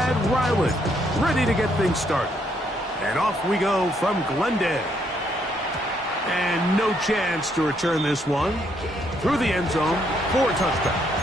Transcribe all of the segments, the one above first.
Chad Ryland, ready to get things started. And off we go from Glendale. And no chance to return this one. Through the end zone for a touchback.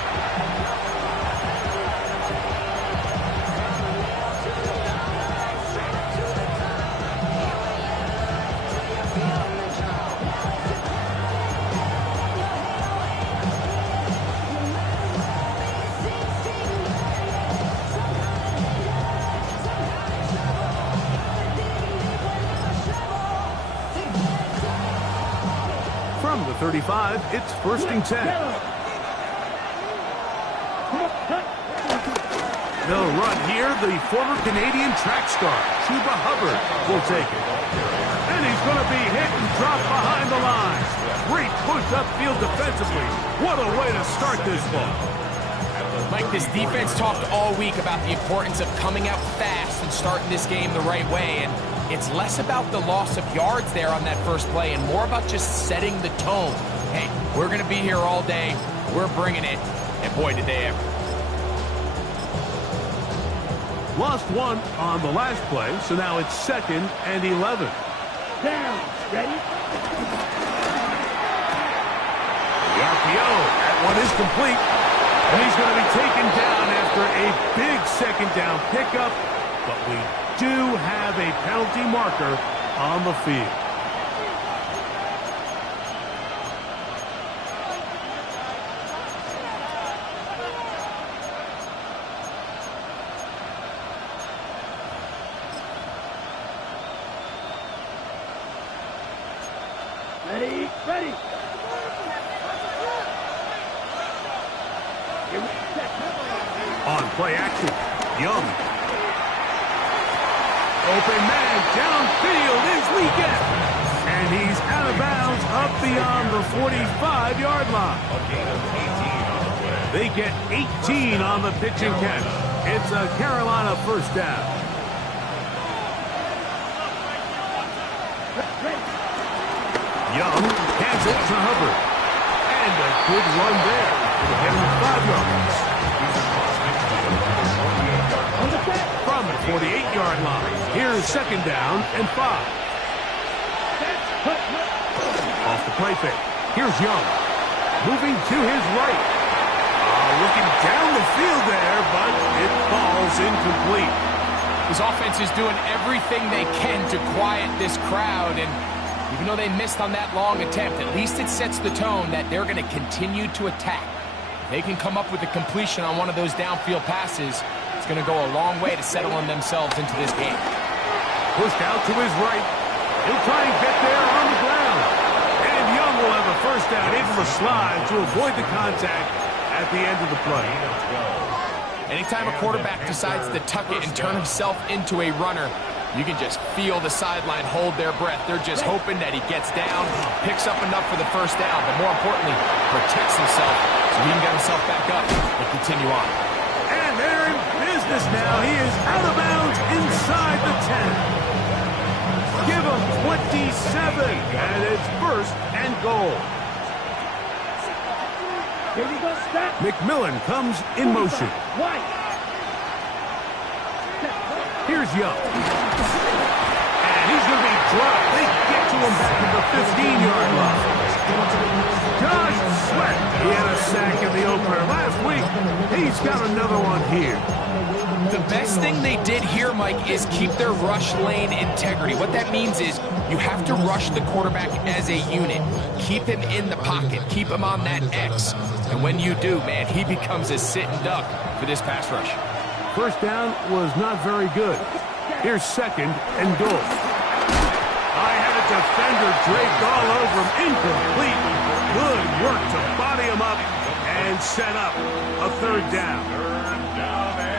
From the 35, it's 1st and 10. They'll run here. The former Canadian track star, Chuba Hubbard, will take it. And he's going to be hit and dropped behind the line. Great push upfield defensively. What a way to start this ball. Mike, this defense talked all week about the importance of coming out fast and starting this game the right way. And it's less about the loss of yards there on that first play and more about just setting the tone. Hey, we're going to be here all day. We're bringing it. And boy, did they ever. Lost one on the last play, so now it's 2nd and 11. Down. Ready? The RPO. That one is complete. And he's going to be taken down after a big 2nd down pickup. But we do have a penalty marker on the field. Ready? Ready. On play action, Young. Open man downfield is Weekend. And he's out of bounds up beyond the 45-yard line. They get 18 on the pitch and catch. It's a Carolina 1st down. Young hands it to Hubbard. And a good run there. It'll get him 5 yards. From the 48-yard line, here's 2nd down and 5. Off the play fake. Here's Young. Moving to his right. Looking down the field there, but it falls incomplete. This offense is doing everything they can to quiet this crowd, and even though they missed on that long attempt, at least it sets the tone that they're going to continue to attack. If they can come up with a completion on one of those downfield passes, it's going to go a long way to settling themselves into this game. Pushed out to his right. He'll try and get there on the ground. And Young will have a 1st down into the slide to avoid the contact at the end of the play. Anytime a quarterback decides to tuck it and turn himself into a runner, you can just feel the sideline hold their breath. They're just hoping that he gets down, picks up enough for the 1st down, but more importantly, protects himself so he can get himself back up and continue on. And they're in business now. He is out of bounds inside the 10. Give him 27, and it's 1st and goal. Here we go, step. McMillan comes in motion. White. Here's Young. And he's going to be dropped. They get to him back at the 15-yard line. Josh Sweat. He had a sack in the opener last week. He's got another one here. The best thing they did here, Mike, is keep their rush lane integrity. What that means is you have to rush the quarterback as a unit. Keep him in the pocket. Keep him on that X. And when you do, man, he becomes a sitting duck for this pass rush. 1st down was not very good. Here's 2nd and goal. I had a defender draped all over him. Incomplete. Good work to body him up and set up a 3rd down.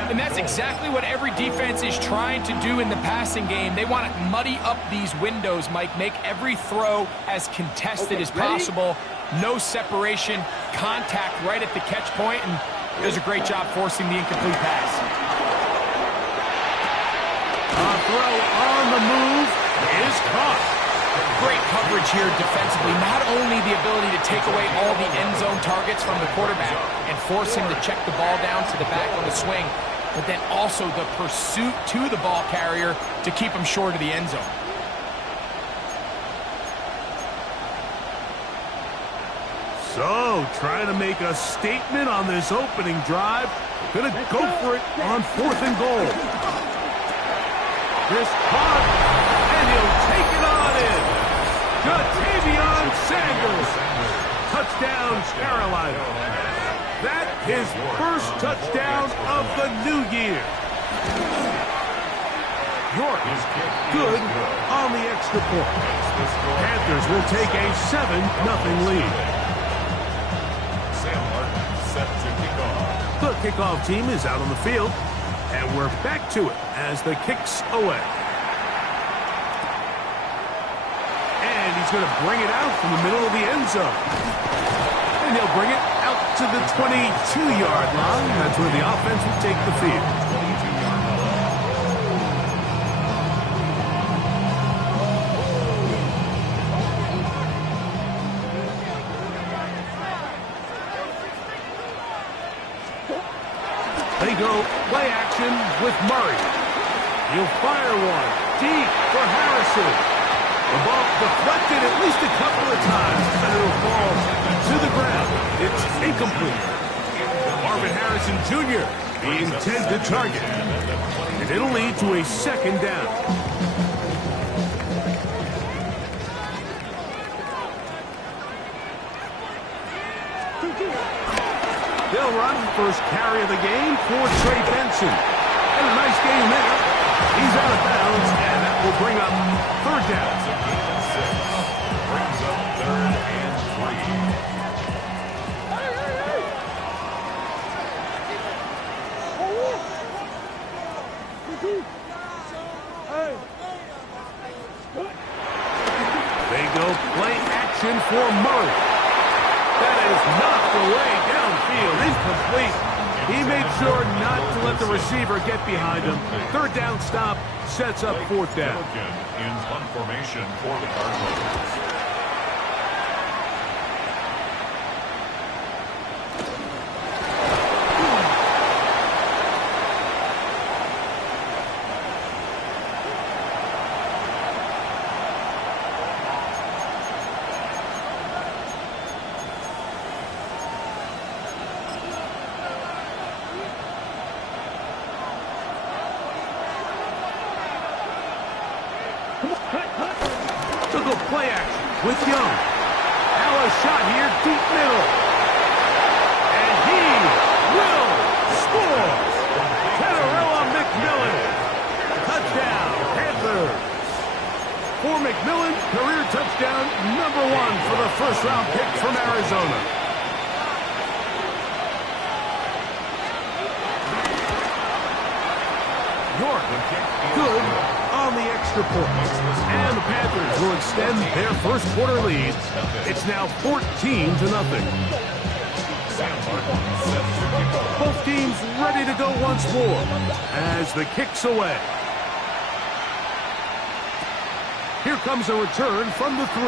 And that's exactly what every defense is trying to do in the passing game. They want to muddy up these windows, Mike, make every throw as contested as possible. No separation, contact right at the catch point, and does a great job forcing the incomplete pass. A throw on the move is caught. Great coverage here defensively. Not only the ability to take away all the end zone targets from the quarterback and force him to check the ball down to the back on the swing, but then also the pursuit to the ball carrier to keep him short of the end zone. So, trying to make a statement on this opening drive. Gonna go for it on 4th and goal. This caught, and he'll take it on in. Ja'Tavion Sanders. Touchdown, Carolina. That his first touchdown of the new year. York is good on the extra point. Panthers will take a 7-0 lead. The kickoff team is out on the field, and we're back to it as the kick's away. And he's going to bring it out from the middle of the end zone. And he'll bring it out to the 22-yard line. That's where the offense will take the field. They go play action with Murray. He'll fire one deep for Harrison. The ball deflected at least a couple of times, and it'll fall to the ground. It's incomplete. Marvin Harrison Jr., the intended target. And it'll lead to a 2nd down. They'll run first carry of the game for Trey Benson. And a nice game there. He's out of bounds, and that will bring up 3rd down. Brings up 3rd and 3. They go play action for Murray. That is knocked away downfield. Incomplete. He made sure not to let the receiver get behind him. 3rd down stop sets up 4th down. in punt formation for the Cardinals. Took a play action with Young. Now a shot here, deep middle. And he will score. Tenerella McMillan. Touchdown, Panthers. For McMillan, career touchdown number 1 for the first-round pick from Arizona. York, good on the extra point. And the Panthers will extend their first quarter lead. It's now 14-0. Both teams ready to go once more as the kick's away. Here comes a return from the 3.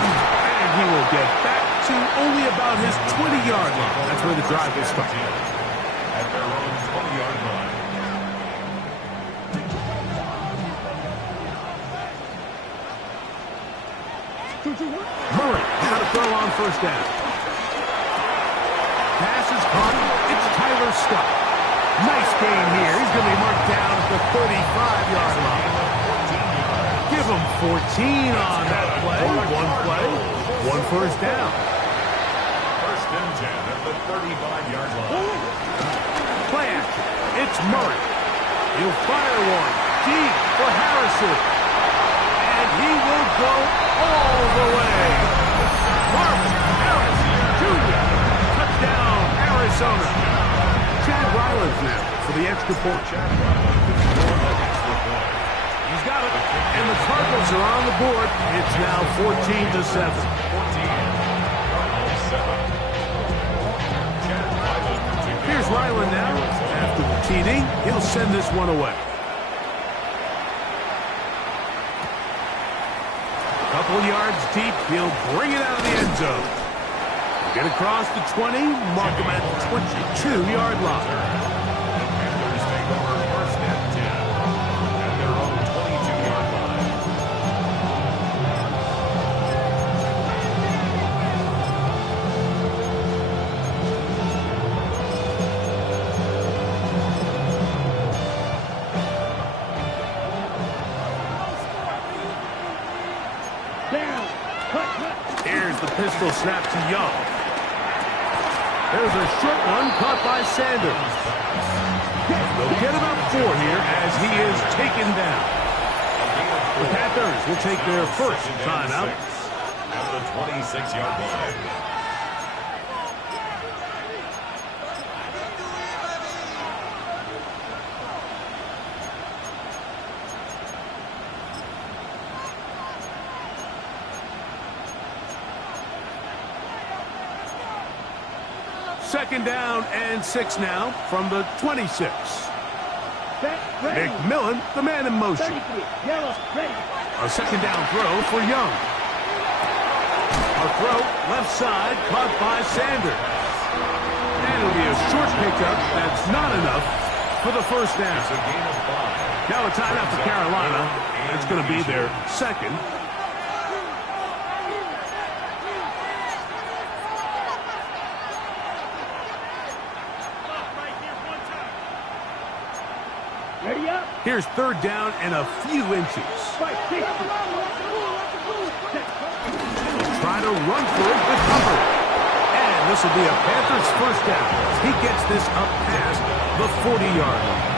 And he will get back to only about his 20-yard line. That's where the drive will start. At their own 20-yard line. Murray, got to throw on 1st down. Pass is caught. It's Tyler Scott. Nice game here. He's going to be marked down at the 35-yard line. Give him 14 on that play. One play, 1 first down. 1st and 10 at the 35-yard line. Play action. It's Murray. He'll fire one deep for Harrison. And he will go all the way. Marvin Harrison Jr. Touchdown, Arizona. Chad Rylands now for the extra point. He's got it. And the Cardinals are on the board. It's now 14-7. Here's Ryland now. After the TD, he'll send this one away. Couple yards deep, he'll bring it out of the end zone. Get across the 20, mark them at the 22-yard line. The Panthers take over first and 10 at their own 22-yard line. Down. Cut. Here's the pistol snap to Young. There's a short one caught by Sanders. They'll get about 4 here as he is taken down. The Panthers will take their first timeout. At the 26-yard line. Second down and 6 now from the 26. Set. Ready. McMillan, the man in motion. 33. Yellow. Ready. A second down throw for Young. A throw left side caught by Sanders. And it'll be a short pickup that's not enough for the first down. It's a gain of 5. Now a timeout for Carolina. That's going to be their second. Ready up. Here's third down and a few inches. 560. Try to run for it with Hubbard. And this will be a Panthers first down. He gets this up past the 40-yard line.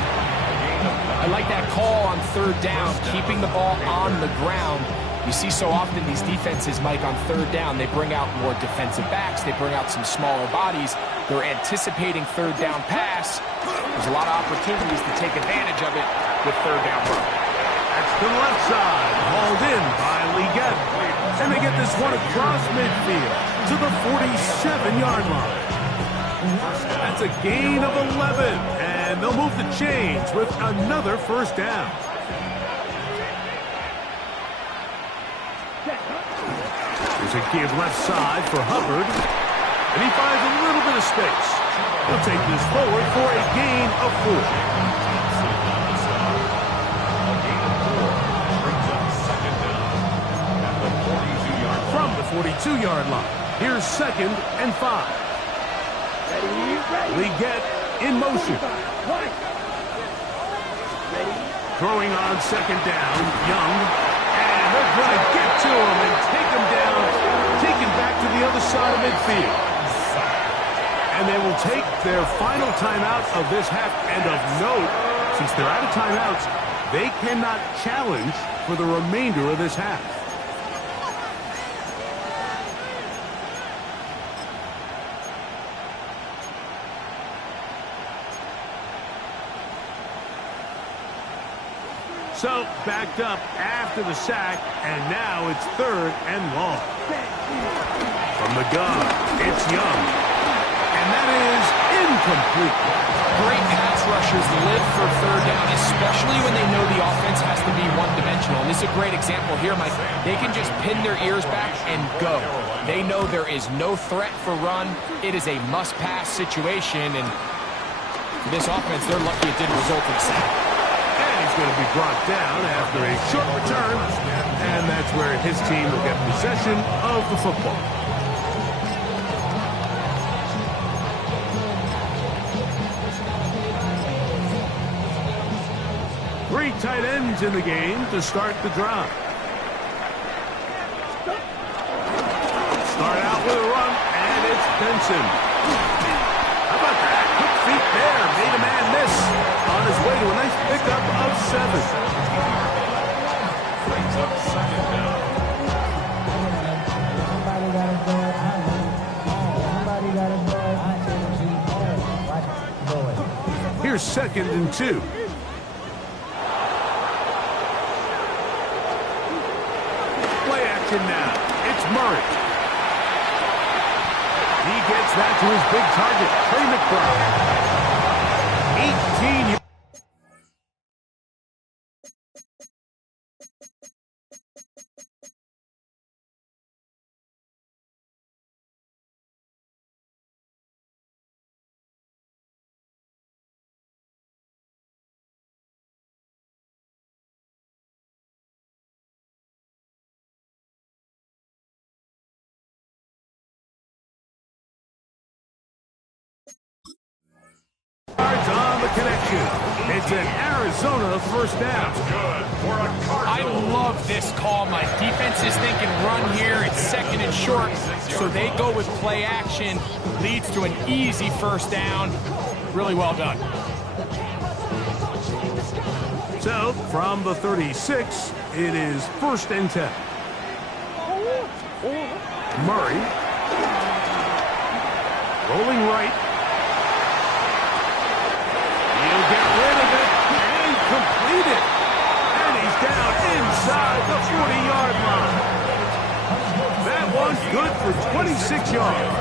I like that call on third down, keeping the ball on the ground. You see so often these defenses, Mike, on third down, they bring out more defensive backs. They bring out some smaller bodies. They're anticipating third down pass. There's a lot of opportunities to take advantage of it with third down run. That's to the left side, hauled in by Leggett. And they get this one across midfield to the 47-yard line. That's a gain of 11, and they'll move the chains with another first down. There's a give left side for Hubbard, and he finds a little bit of space. He'll take this forward for a gain of 4. From the 42-yard line, here's second and 5. Ready. Leggett in motion. Ready. Throwing on second down, Young. And they're going to get to him and take him down, take him back to the other side of midfield. And they will take their final timeout of this half. And of note, since they're out of timeouts, they cannot challenge for the remainder of this half. So, backed up after the sack, and now it's third and long. From the gun, it's Young. And that is incomplete. Great pass rushers live for third down, especially when they know the offense has to be one-dimensional. And this is a great example here, Mike. They can just pin their ears back and go. They know there is no threat for run. It is a must-pass situation, and for this offense, they're lucky it didn't result in a sack. And he's going to be brought down after a short return, and that's where his team will get possession of the football. Three tight ends in the game to start the drive. Start out with a run, and it's Benson. How about that? Quick feet there. Made a man miss. On his way to a nice pickup of 7. Brings up second down. Somebody gotta go it. Somebody gotta go it. Watch it. Here's second and 2. Play action now. It's Murray. He gets that to his big target, Trey McBride. 18 yards. completion. It's an Arizona first down. Good for a I Cardinal. love this call. My defense is thinking run here. It's second and short, so they go with play action. Leads to an easy first down. Really well done. So, from the 36, it is 1st and 10. Murray. Rolling right. He'll get rid of it and complete it. And he's down inside the 40-yard line. That one's good for 26 yards.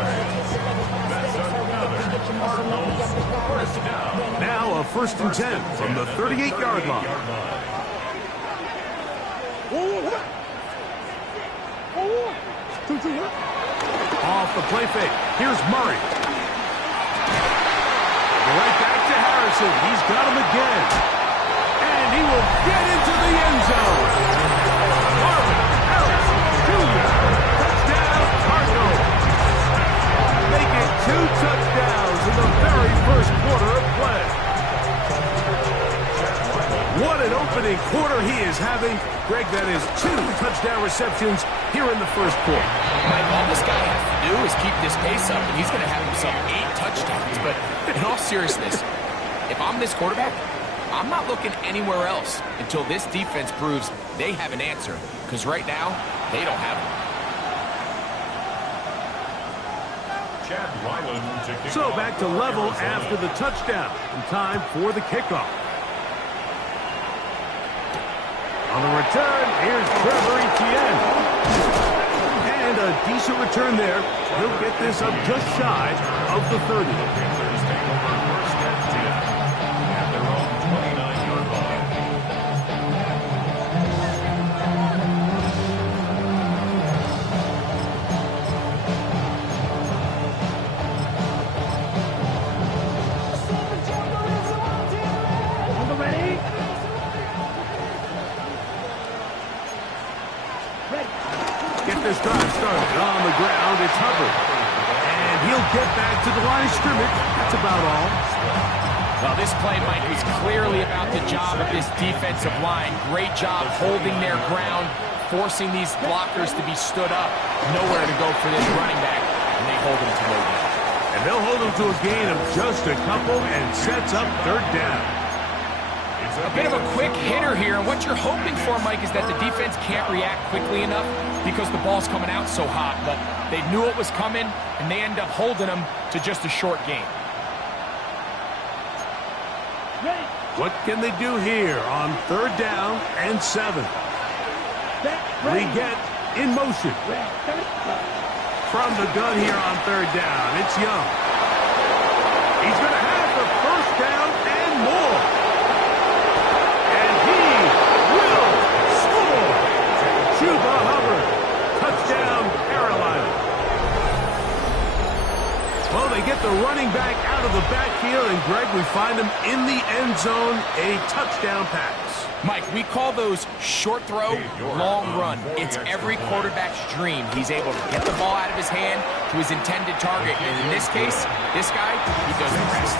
Now a 1st and 10 from the 38-yard line. Off the play fake. Here's Murray. Right back to Harrison. He's got him again. And he will get into the end zone. Marvin Harrison Jr. Touchdown, Cardinals. They get 2 touchdowns in the very first quarter of play. What an opening quarter he is having. Greg, that is 2 touchdown receptions here in the first quarter. Mike, all this guy has to do is keep this pace up, and he's going to have himself 8 touchdowns. But in all seriousness, if I'm this quarterback, I'm not looking anywhere else until this defense proves they have an answer. Because right now, they don't have one. So back to level after the touchdown. And time for the kickoff. On the return, here's Trevor Etienne. And a decent return there. He'll get this up just shy of the 30. This drive started on the ground. It's Hubbard. And he'll get back to the line of scrimmage. That's about all. Well, this play, Mike, was clearly about the job of this defensive line. Great job holding their ground, forcing these blockers to be stood up. Nowhere to go for this running back, and they hold him to no gain. And they'll hold him to a gain of just a couple and sets up 3rd down. A bit of a quick hitter here, and what you're hoping for, Mike, is that the defense can't react quickly enough because the ball's coming out so hot. But they knew it was coming, and they end up holding them to just a short gain. What can they do here on 3rd down and 7? Reget in motion. From the gun here on 3rd down, it's Young. He's going to have the 1st down and more. Chuba Hubbard, touchdown, Carolina. Well, they get the running back out of the backfield, and Greg, we find him in the end zone, a touchdown pass. Mike, we call those short throw, long run. It's every quarterback's dream. He's able to get the ball out of his hand to his intended target, and in this case, this guy, he does the rest.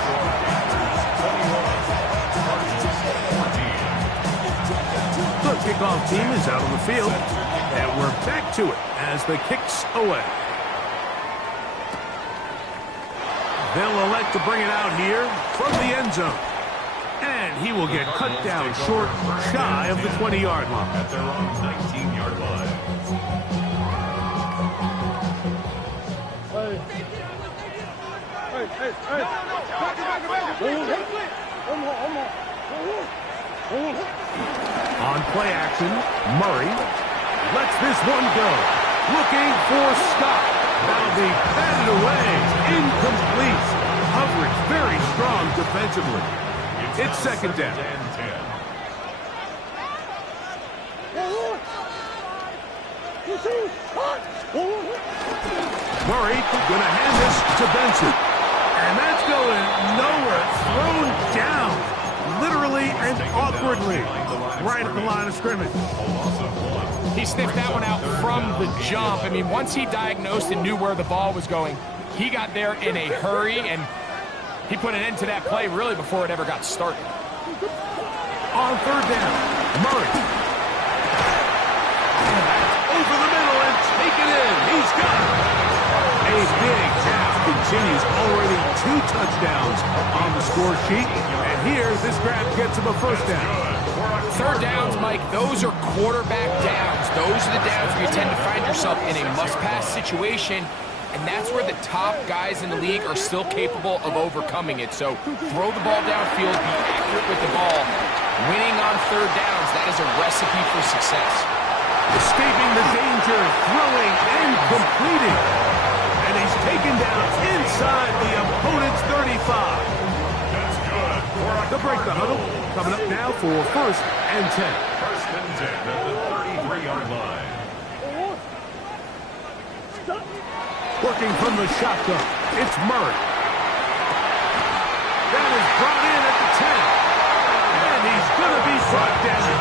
The kickoff team is out on the field, and we're back to it as the kick's away. They'll elect to bring it out here from the end zone. And he will get cut down short, shy of the 20-yard line. At their own 19-yard line. On play action, Murray lets this one go. Looking for Scott. That'll be batted away. Incomplete. Coverage very strong defensively. It's 2nd down. Murray going to hand this to Benson. And that's going nowhere. Thrown down. Literally and awkwardly. Right at the line of scrimmage. He sniffed that one out from the jump. I mean, once he diagnosed and knew where the ball was going, he got there in a hurry, and He put an end to that play really before it ever got started. On third down, Murray. Over the middle and take it in. He's got it. A big pass continues. Already 2 touchdowns on the score sheet. And here, this grab gets him a first down. Third downs, Mike, those are quarterback downs. Those are the downs where you tend to find yourself in a must-pass situation, and that's where the top guys in the league are still capable of overcoming it. So throw the ball downfield, be accurate with the ball. Winning on third downs, that is a recipe for success. Escaping the danger, throwing and completing. And he's taken down inside the opponent's 35. That's good. They'll break the huddle. Coming up now for first and 10. First and 10 at the 33-yard line. Working from the shotgun, it's Murray. That is brought in at the 10. And he's going to be brought down.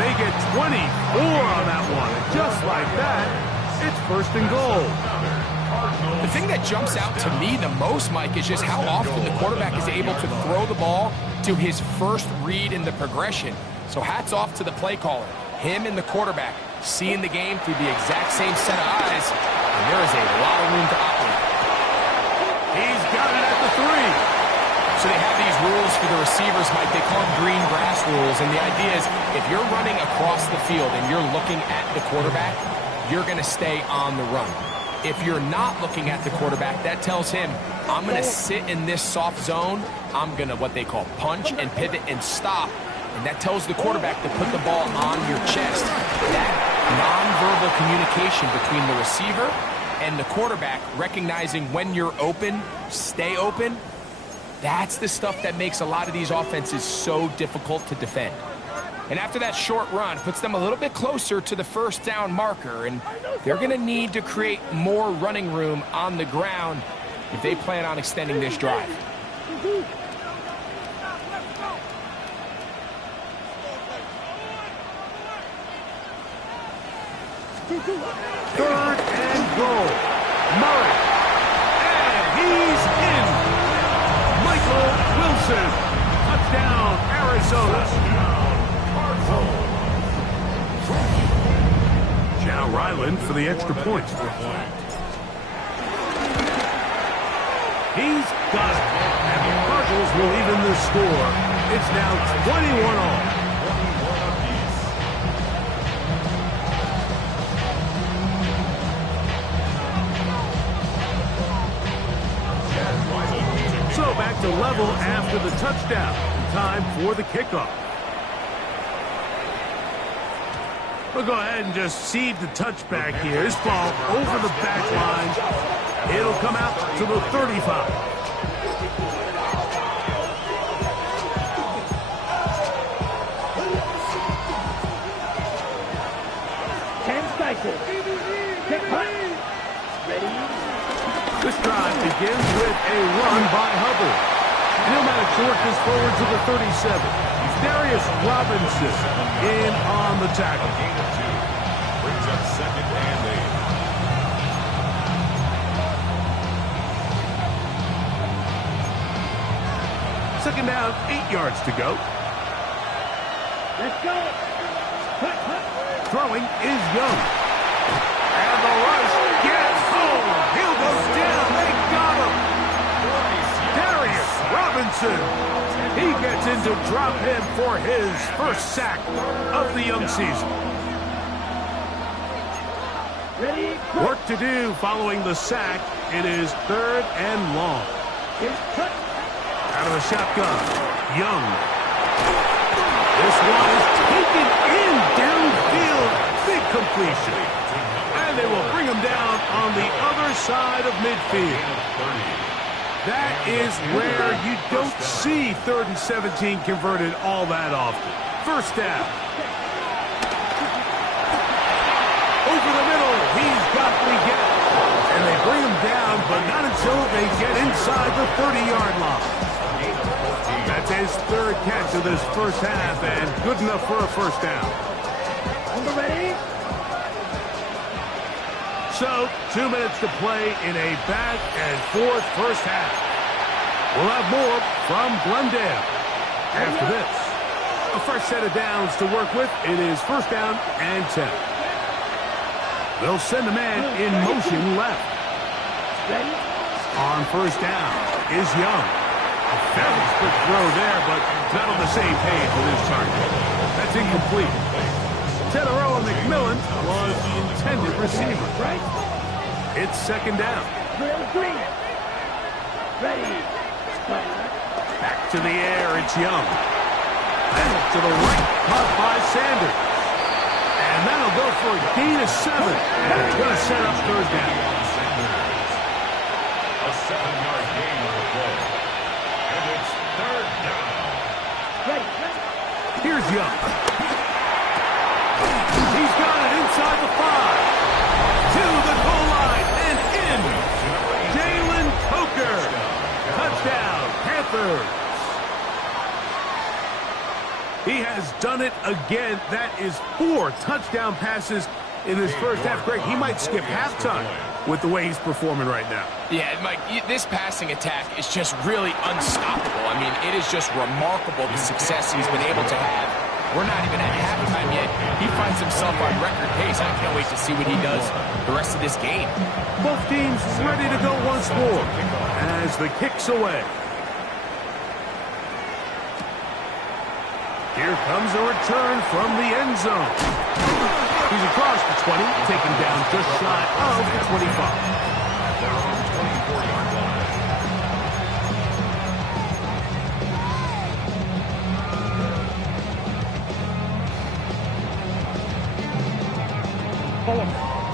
They get 24 on that one. And just like that, it's first and goal. The thing that jumps out to me the most, Mike, is just how often the quarterback is able to throw the ball to his first read in the progression. So hats off to the play caller. Him and the quarterback seeing the game through the exact same set of eyes, and there is a lot of room to operate. He's got it at the 3. So they have these rules for the receivers, Mike. They call them green grass rules, and the idea is if you're running across the field and you're looking at the quarterback, you're going to stay on the run. If you're not looking at the quarterback, that tells him, I'm going to sit in this soft zone. I'm going to what they call punch and pivot and stop. And that tells the quarterback to put the ball on your chest. That nonverbal communication between the receiver and the quarterback, recognizing when you're open, stay open, that's the stuff that makes a lot of these offenses so difficult to defend. And after that short run, puts them a little bit closer to the first down marker, and they're going to need to create more running room on the ground if they plan on extending this drive. Third and goal. Murray. And he's in. Michael Wilson. Touchdown, Arizona. Now Ryland for the extra point. He's got it. And the Cardinals will even the score. It's now 21 all. So back to level after the touchdown. Time for the kickoff. We'll go ahead and just cede the touchback here. This ball over the back line. It'll come out to the 35. This drive begins with a run by Hubbard. He'll manage to work this forward to the 37. Darius Robinson in on the tackle. Gain of 2. Brings up second and 8. Second down, 8 yards to go. Let's go. Throwing is Young. And the rush gets home. He'll go down. They got him. Darius Robinson. He gets into drop him for his first sack of the young season. Work to do following the sack. It is third and long. Out of the shotgun, Young. This one is taken in downfield. Big completion. And they will bring him down on the other side of midfield. That is rare. You don't see 3rd and 17 converted all that often. First down. Over the middle. He's got Leggett. And they bring him down, but not until they get inside the 30-yard line. That's his 3rd catch of this first half, and good enough for a first down. Ready? So, 2 minutes to play in a back and forth first half. We'll have more from Glendale. After this, a fresh set of downs to work with. It is first down and 10. They'll send a man in motion left. On first down is Young. A fairly quick throw there, but not on the same page with his target. That's incomplete. Tedoroa McMillan was the intended receiver. It's second down. Back to the air, it's Young. Back to the right, caught by Sanders. And that'll go for a gain of 7. And it's going to set up third down. A 7-yard gain on the play. And it's third down. Here's Young. He's got it inside the 5. To the goal line and in. Jalen Coker. Touchdown, Panthers. He has done it again. That is 4 touchdown passes in his first half. Greg, he might skip halftime with the way he's performing right now. Yeah, Mike, this passing attack is just really unstoppable. I mean, it is just remarkable the success he's been able to have. We're not even at halftime yet. He finds himself on record pace. I can't wait to see what he does the rest of this game. Both teams ready to go once more as the kick's away. Here comes a return from the end zone. He's across the 20, taken down just shy of the 25. They're on the 24-yard line.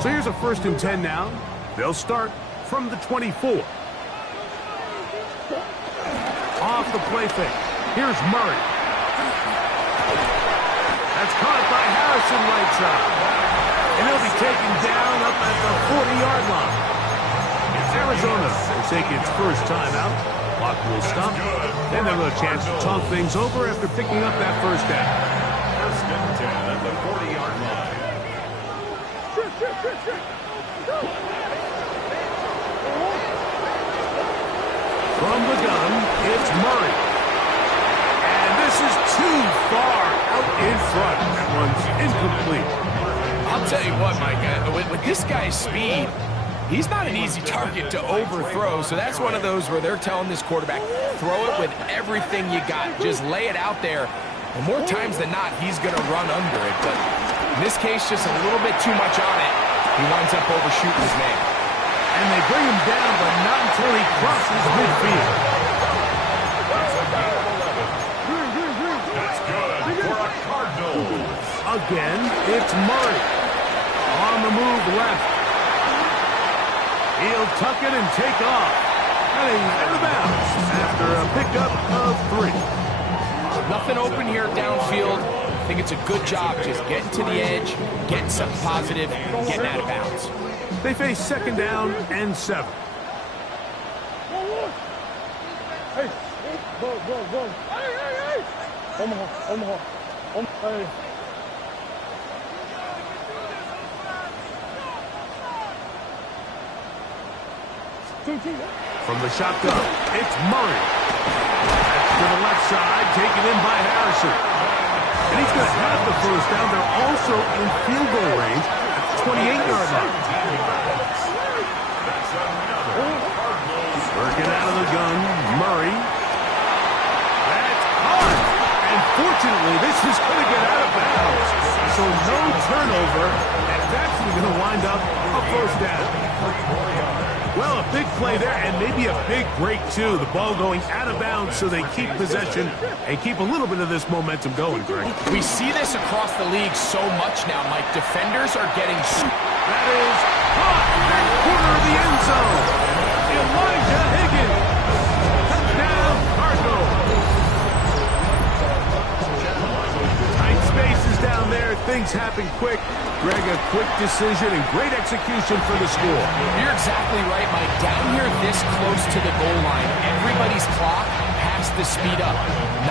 So here's a 1st and 10 now. They'll start from the 24. Off the play fake. Here's Murray. That's caught by Harrison right side. And he'll be taken down up at the 40-yard line. Arizona will take its first time out. Clock will stop. And they'll have a chance to talk things over after picking up that first down. First and 10 at the 40-yard line. From the gun, it's Murray. And this is too far out in front. That one's incomplete. I'll tell you what, Mike, with this guy's speed, he's not an easy target to overthrow. So that's one of those where they're telling this quarterback, throw it with everything you got. Just lay it out there. And more times than not, he's going to run under it. But in this case, just a little bit too much on it. He winds up overshooting his man. And they bring him down, but not until he crosses midfield. That's good for a Cardinals. Again, it's Murray. On the move left. He'll tuck it and take off. And he's out of bounds after a pickup of 3. Nothing open here downfield. I think it's a good job just getting to the edge, getting something positive, getting out of bounds. They face second down and 7. Hey, go. Hey. Omaha. Hey. From the shotgun, it's Murray. That's to the left side, taken in by Harrison. And he's going to have the first down. They're also in field goal range at the 28-yard line. Working out of the gun, Murray. That's caught. And fortunately, this is going to get out of bounds. So no turnover, and it's actually going to wind up a first down. Well, a big play there, and maybe a big break, too. The ball going out of bounds so they keep possession and keep a little bit of this momentum going, Greg. We see this across the league so much now, Mike. Defenders are getting... That is caught back corner of the end zone. Elijah Higgins. Touchdown, Cardinals. Tight spaces down there. Things happen quick. Greg, a quick decision and great execution for the score. You're exactly right, Mike. Down here this close to the goal line, everybody's clock has to speed up.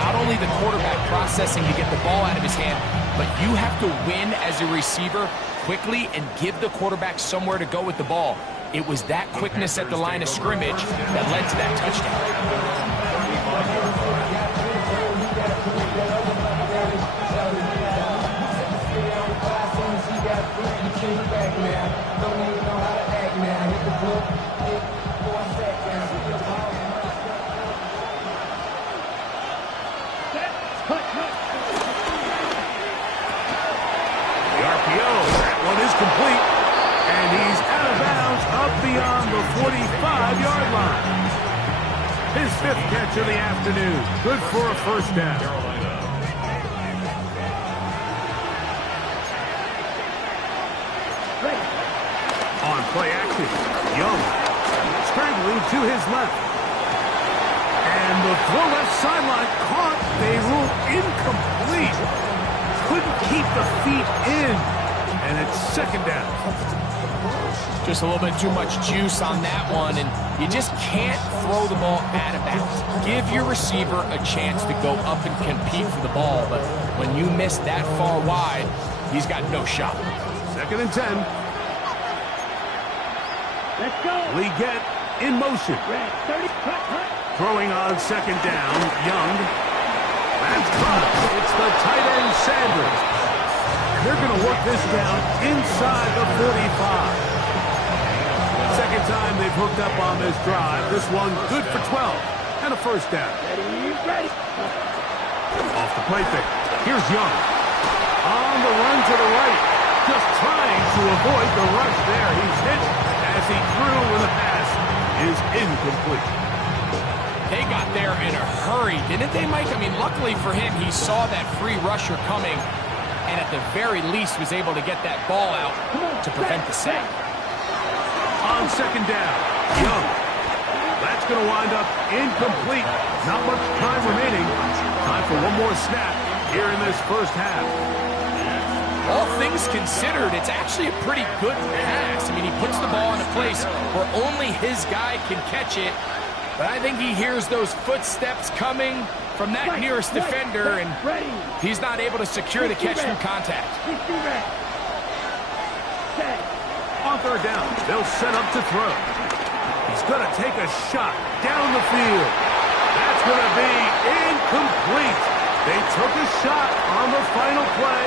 Not only the quarterback processing to get the ball out of his hand, but you have to win as a receiver quickly and give the quarterback somewhere to go with the ball. It was that quickness at the line of scrimmage that led to that touchdown. Don't even know how to act now. Hit the book, hit 4 seconds. Hit the ball. The RPO, that one is complete. And he's out of bounds up beyond the 45-yard line. His 5th catch of the afternoon. Good for a first down. On play action, Young scrambling to his left. And the throw left sideline caught. They rule incomplete. Couldn't keep the feet in. And it's 2nd down. Just a little bit too much juice on that one, and you just can't throw the ball out of bounds. Give your receiver a chance to go up and compete for the ball, but when you miss that far wide, he's got no shot. 2nd and 10. Let's go. Leggett in motion. Throwing on 2nd down, Young. That's caught. It's the tight end, Sanders. And they're going to work this down inside the 45. Second time they've hooked up on this drive. This one good for 12 and a first down. Ready. Off the play fake. Here's Young. On the run to the right. Just trying to avoid the rush there. He's hit as he threw when the pass is incomplete. They got there in a hurry, didn't they, Mike? I mean, luckily for him, he saw that free rusher coming and at the very least was able to get that ball out to prevent the sack. On 2nd down, Young. That's going to wind up incomplete. Not much time remaining. Time for one more snap here in this first half. All things considered, it's actually a pretty good pass. I mean, he puts the ball in a place where only his guy can catch it. But I think he hears those footsteps coming from that nearest defender, and he's not able to secure the catch through contact. On 3rd down, they'll set up to throw. He's going to take a shot down the field. That's going to be incomplete. They took a shot on the final play.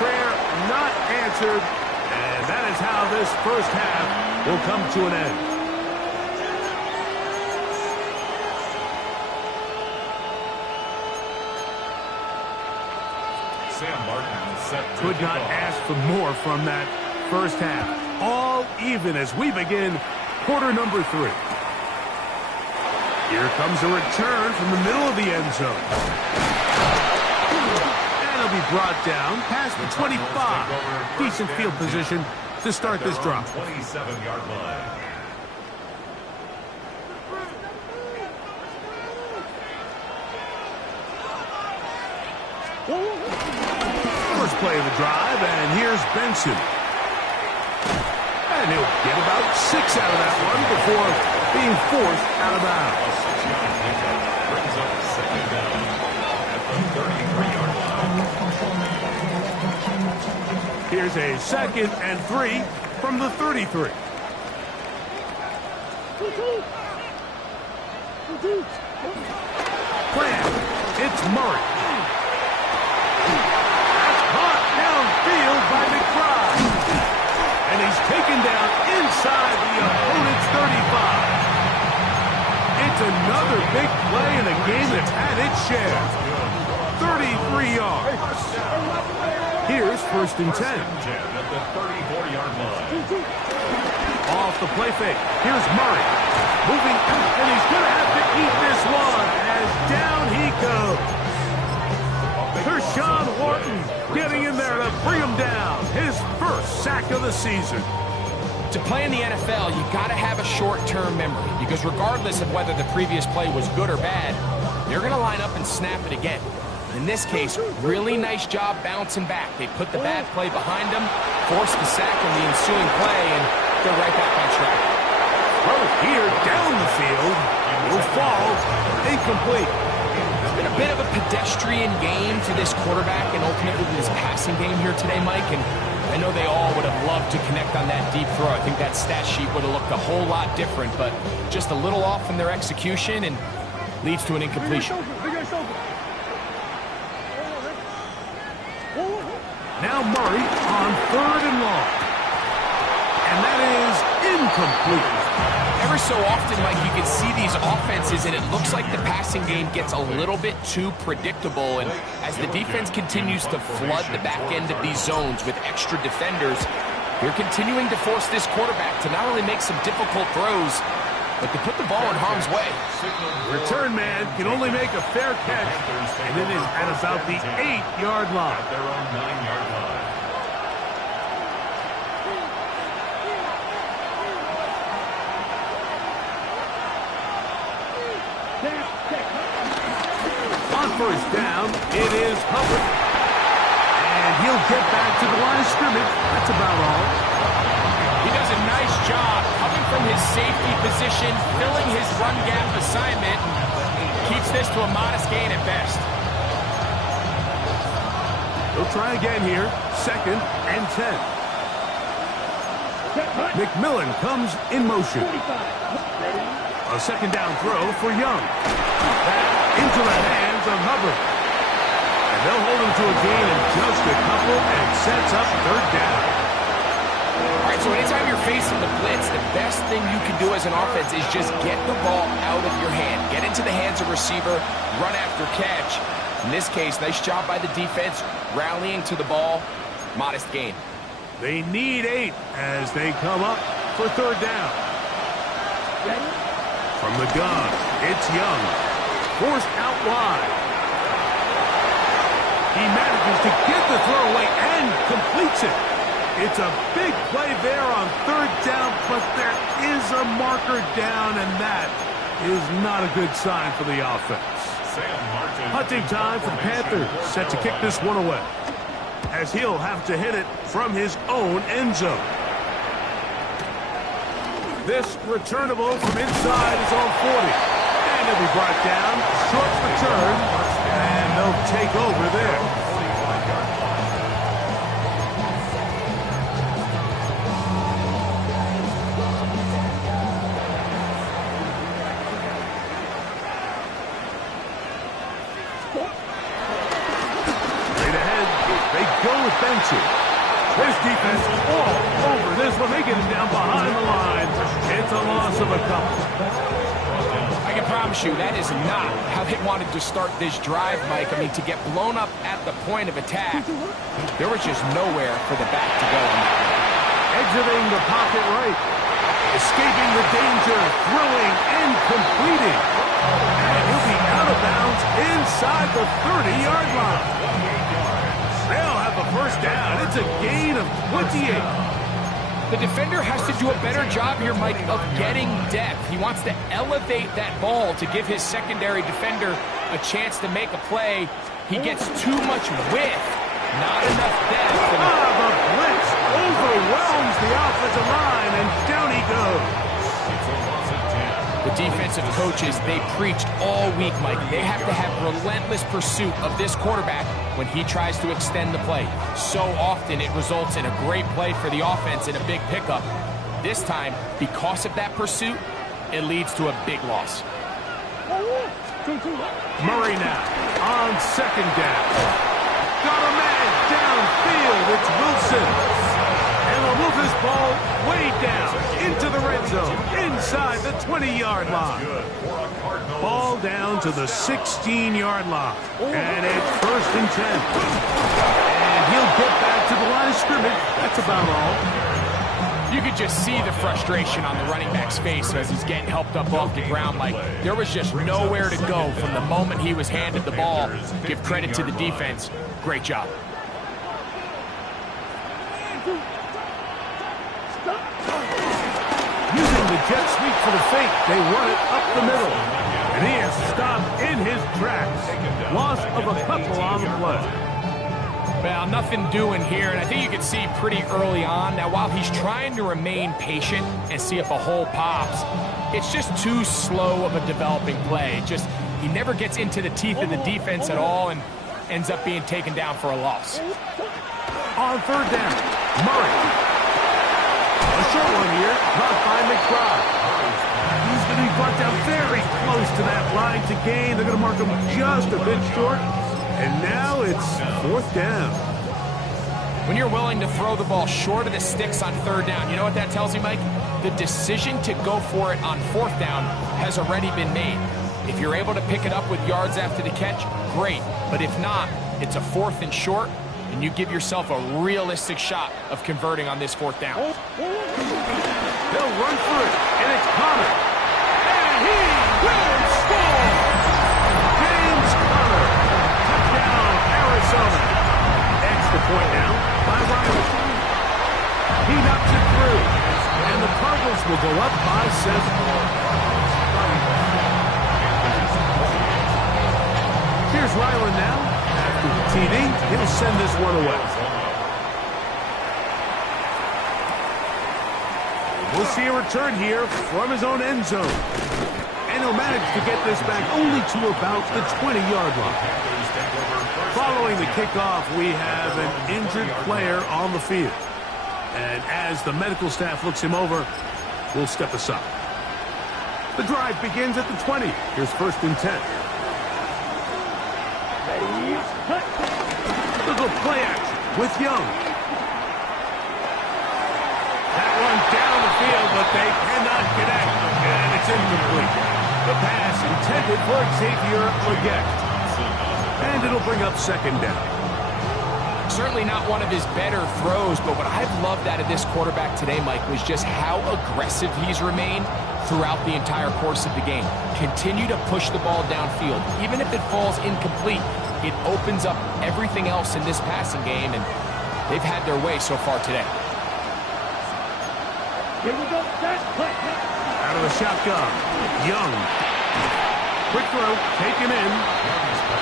Prayer not answered. And that is how this first half will come to an end. Sam Martin set to Could not kick off. ask for more from that first half. All even as we begin quarter number 3. Here comes a return from the middle of the end zone. And he'll be brought down past the 25. Decent field position to start this drive. 27-yard line. First play of the drive, and here's Benson. And he'll get about 6 out of that one before being forced out of bounds. Brings up 2nd down at the 33-yard line. Here's a 2nd and 3 from the 33. Plan. It's Murray. That's caught downfield by McBride. And he's taken down inside the opponent's 35. It's another big play in a game that's had its share. 33 yards. Here's 1st and 10. At the 34-yard line. Off the play fake. Here's Murray. Moving out, and he's going to have to eat this one as down he goes. Kershawn Wharton getting in there to bring him down. His first sack of the season. To play in the NFL, you got to have a short-term memory, because regardless of whether the previous play was good or bad, they're going to line up and snap it again. In this case, really nice job bouncing back. They put the bad play behind them, forced the sack in the ensuing play, and they're right back on track. Throw here down the field. Will fall incomplete. It's been a bit of a pedestrian game for this quarterback and ultimately this passing game here today, Mike. And I know they all would have loved to connect on that deep throw. I think that stat sheet would have looked a whole lot different, but just a little off in their execution and leads to an incompletion. Now Murray on 3rd and long. incomplete. Ever so often, Mike, you can see these offenses, and it looks like the passing game gets a little bit too predictable. And as the defense continues to flood the back end of these zones with extra defenders, they're continuing to force this quarterback to not only make some difficult throws, but to put the ball in harm's way. Return man can only make a fair catch, and it is at about the 8-yard line. At their own 9-yard line. On first down, it is Hubbard. And he'll get back to the line of scrimmage. That's about all. He does a nice job coming from his safety position, filling his run gap assignment, keeps this to a modest gain at best. He'll try again here. 2nd and 10. McMillan comes in motion. A 2nd down throw for Young. Back into the hands of Hubbard. And they'll hold him to a gain of just a couple and sets up 3rd down. All right, so anytime you're facing the blitz, the best thing you can do as an offense is just get the ball out of your hand. Get into the hands of receiver, run after catch. In this case, nice job by the defense, rallying to the ball. Modest gain. They need 8 as they come up for 3rd down. From the gun, it's Young. Forced out wide. He manages to get the throw away and completes it. It's a big play there on 3rd down, but there is a marker down, and that is not a good sign for the offense. Hunting time for the Panthers, set to kick this one away, as he'll have to hit it from his own end zone. This returnable from inside is on 40. And he'll be brought down, short return, and they'll take over there. This defense all over this one. They get it down behind the line. It's a loss of a couple. I can promise you that is not how they wanted to start this drive, Mike. I mean, to get blown up at the point of attack, there was just nowhere for the back to go. Exiting the pocket right. Escaping the danger. Throwing and completing. And he'll be out of bounds inside the 30-yard line. They'll have the 1st down. It's a gain of 28. The defender has to do a better job here, Mike, of getting depth. He wants to elevate that ball to give his secondary defender a chance to make a play. He gets too much width, not enough depth. The blitz overwhelms the offensive line, and down he goes. The defensive coaches, they preached all week, Mike. They have to have relentless pursuit of this quarterback when he tries to extend the play. So often it results in a great play for the offense and a big pickup. This time, because of that pursuit, it leads to a big loss. Murray now on 2nd down. Got a man downfield. It's Wilson. And they'll move this ball way down into the red zone, inside the 20-yard line. Ball down to the 16-yard line. And it's 1st and 10. And he'll get back to the line of scrimmage. That's about all. You could just see the frustration on the running back's face as he's getting helped up off the ground. Like, there was just nowhere to go from the moment he was handed the ball. Give credit to the defense. Great job. Using the jet sweep for the fake, they run it up the middle. And he is stopped in his tracks. Loss of a couple on the play. Well, nothing doing here, and I think you can see pretty early on. Now, while he's trying to remain patient and see if a hole pops, it's just too slow of a developing play. He never gets into the teeth of the defense at all and ends up being taken down for a loss. On 3rd down, Murray. A short one here, caught by McBride. He's going to be brought down very close to that line to gain. They're going to mark him just a bit short. And now it's 4th down. When you're willing to throw the ball short of the sticks on third down, you know what that tells you, Mike? The decision to go for it on fourth down has already been made. If you're able to pick it up with yards after the catch, great. But if not, it's a 4th and short, and you give yourself a realistic shot of converting on this fourth down. They'll run for it, and it's Connor. And he will score! James Conner, touchdown, Arizona. Extra point now by Riley. He knocks it through, and the Cardinals will go up by 7. Here's Ryland now. After the TD, he'll send this one away. We'll see a return here from his own end zone. And he'll manage to get this back only to about the 20-yard line. Following the kickoff, we have an injured player on the field. And as the medical staff looks him over, we'll step aside. The drive begins at the 20. Here's 1st and 10. Little play action with Young. That one down the field, but they cannot connect, and it's incomplete. The pass intended for Xavier Legette. And it'll bring up 2nd down. Certainly not one of his better throws, but what I've loved out of this quarterback today, Mike, was just how aggressive he's remained throughout the entire course of the game. Continue to push the ball downfield. Even if it falls incomplete, it opens up everything else in this passing game, and they've had their way so far today. Out of the shotgun, Young. Quick throw, taken in.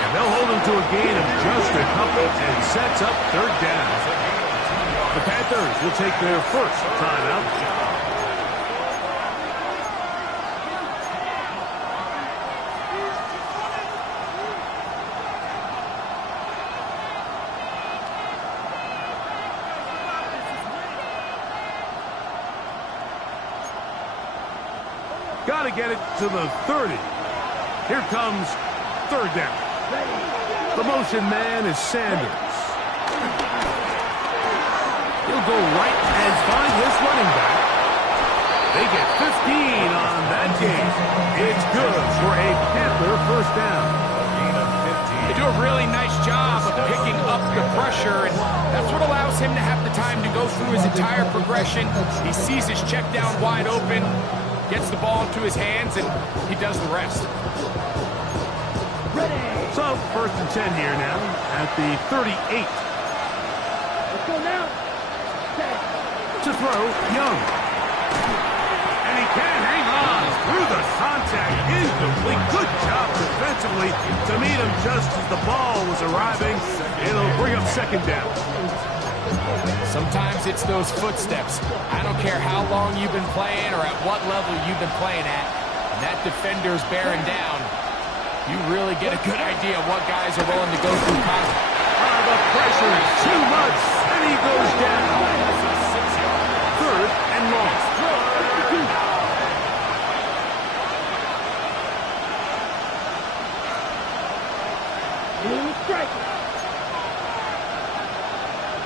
And they'll hold him to a gain of just a couple and sets up 3rd down. The Panthers will take their first timeout. Got to get it to the 30. Here comes 3rd down. The motion man is Sanders. He'll go right and find his running back. They get 15 on that game. It's good for a Panther 1st down. They do a really nice job of picking up the pressure, and that's what allows him to have the time to go through his entire progression. He sees his check down wide open, gets the ball into his hands, and he does the rest. So, 1st and 10 here now at the 38. Let's go now. To throw, Young. And he can hang on through the contact. Incomplete. Good job defensively to meet him just as the ball was arriving. It'll bring up 2nd down. Sometimes it's those footsteps. I don't care how long you've been playing or at what level you've been playing at. When that defender's bearing down, you really get a good idea of what guys are willing to go through contact. The pressure is too much, and he goes down. 3rd and long. Strike.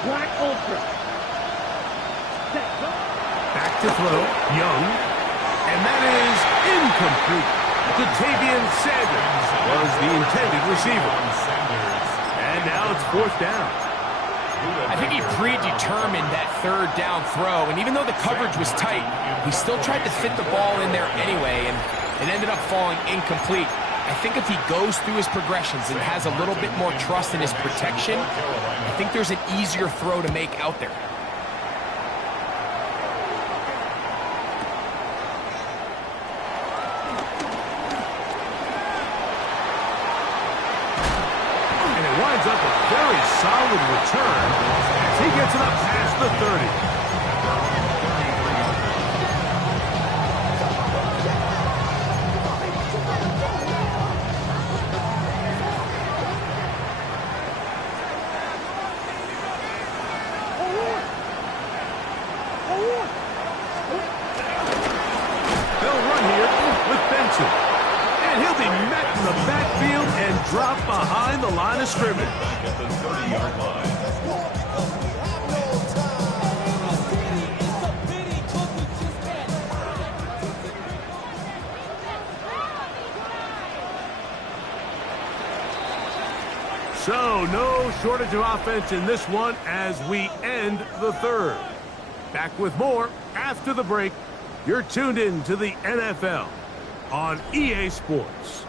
Black Ultra. Back to throw, Young. And that is incomplete. Jatavian Sanders was the intended receiver. And now it's 4th down. I think he predetermined that 3rd down throw, and even though the coverage was tight, he still tried to fit the ball in there anyway, and it ended up falling incomplete. I think if he goes through his progressions and has a little bit more trust in his protection, I think there's an easier throw to make out there. Up a very solid return as he gets it up past the 30. They'll run here with Benson. And he'll be met in the backfield and drop behind the line of scrimmage. At the 30-yard line. So, no shortage of offense in this one as we end the third. Back with more after the break. You're tuned in to the NFL on EA Sports.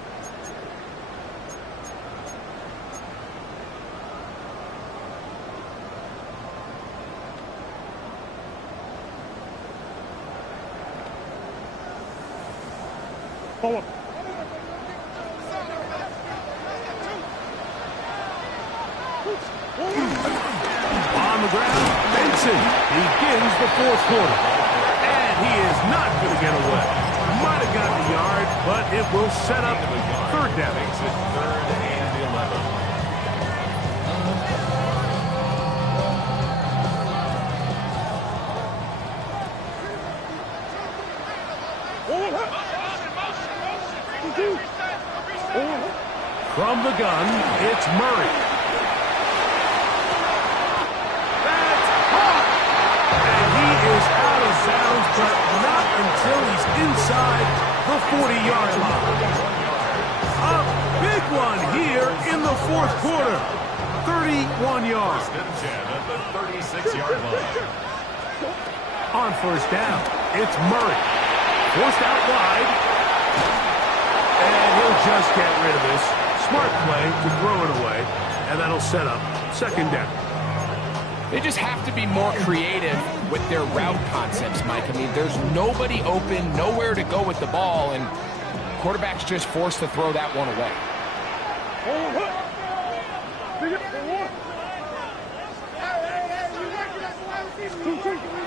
Forward. On the ground, Benson begins the fourth quarter. And he is not going to get away. Might have got the yard, but it will set up third down. Makes it 3rd and 11. From the gun, it's Murray. That's caught! And he is out of bounds, but not until he's inside the 40-yard line. A big one here in the fourth quarter. 31 yards. First and 10 at the 36-yard line. On first down, it's Murray. Forced out wide. And he'll just get rid of this. Smart play to throw it away. And that'll set up second down. They just have to be more creative with their route concepts, Mike. I mean, there's nobody open, nowhere to go with the ball, and quarterback's just forced to throw that one away.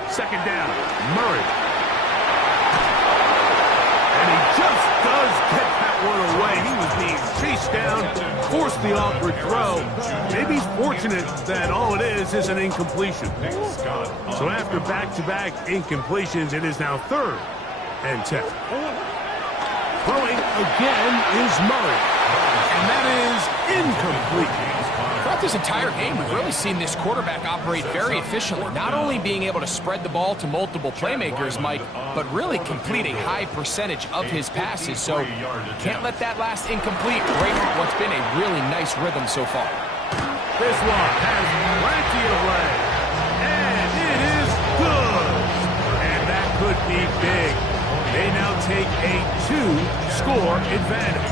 Second down, Murray. And he just does get that one away. He was being chased down, forced the awkward throw. Maybe he's fortunate that all it is an incompletion. So after back-to-back incompletions, it is now 3rd and 10. Throwing again is Murray. And that is incomplete. Throughout this entire game, we've really seen this quarterback operate very efficiently, not only being able to spread the ball to multiple playmakers, Mike, but really complete a high percentage of his passes. So can't let that last incomplete break what's been a really nice rhythm so far. This one has plenty of leg. And it is good. And that could be big. They now take a 2-score advantage.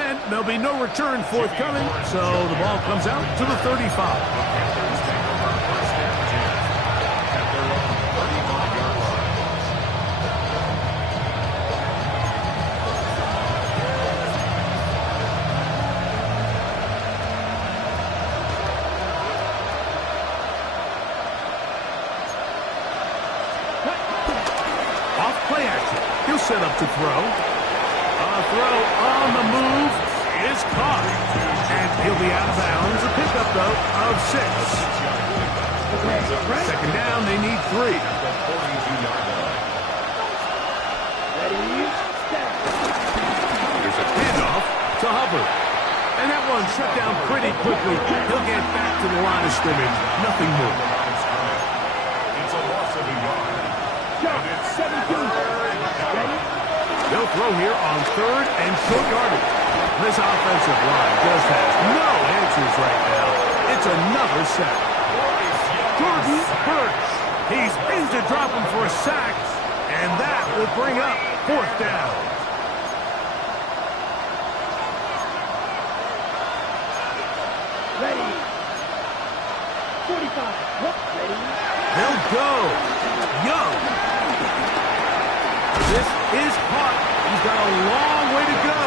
And there'll be no return forthcoming, so the ball comes out to the 35. Play action. He'll set up to throw. A throw on the move is caught. And he'll be out of bounds. A pickup, though, of 6. Second down, they need 3. Here's a handoff to Hubbard. And that one shut down pretty quickly. He'll get back to the line of scrimmage. Nothing more. It's a loss of a yard. They'll throw here on 3rd and short yardage. This offensive line just has no answers right now. It's another sack. Jordan Burch. He's in to drop him for a sack, and that will bring up 4th down. Ready. 45. Ready. They'll go. Young. This is caught. He's got a long way to go.